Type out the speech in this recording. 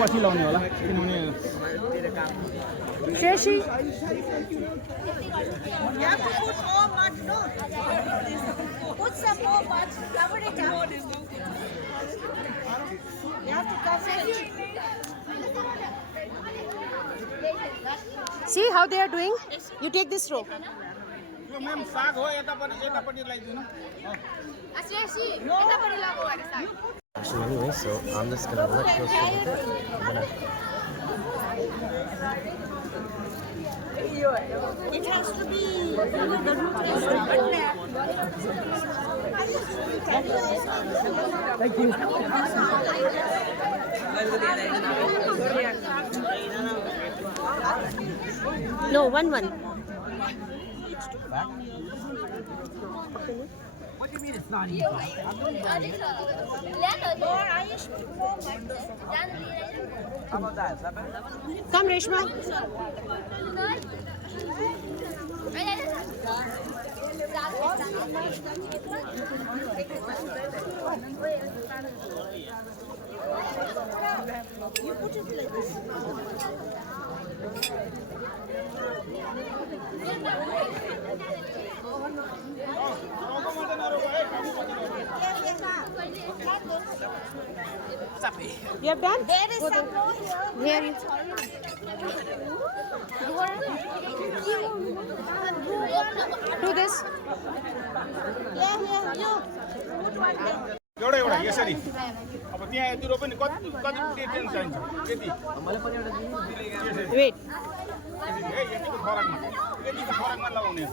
पछि लाउने होला किनभने Shashi. You have to put more mud, no? Put some more mud. Cover it up. You have to cover it. See how they are doing? You take this row. Yo ma'am साग हो यतापट्टि लगाइदिनु Actually, anyway, so I'm just gonna let you sit with it. It has to be, the root has to be there. Thank you. No, one. What do you mean it's not easy? How about that? Come, Reshma. You put it like this. You have done? There is some more here. Here. Do this. Yeah, you. Put one there. एउटा यसरी अब त्यहाँ यति रो पनि कति डिटेन्स चाहिन्छ यति Wait. यतिको फरकमा लगाउने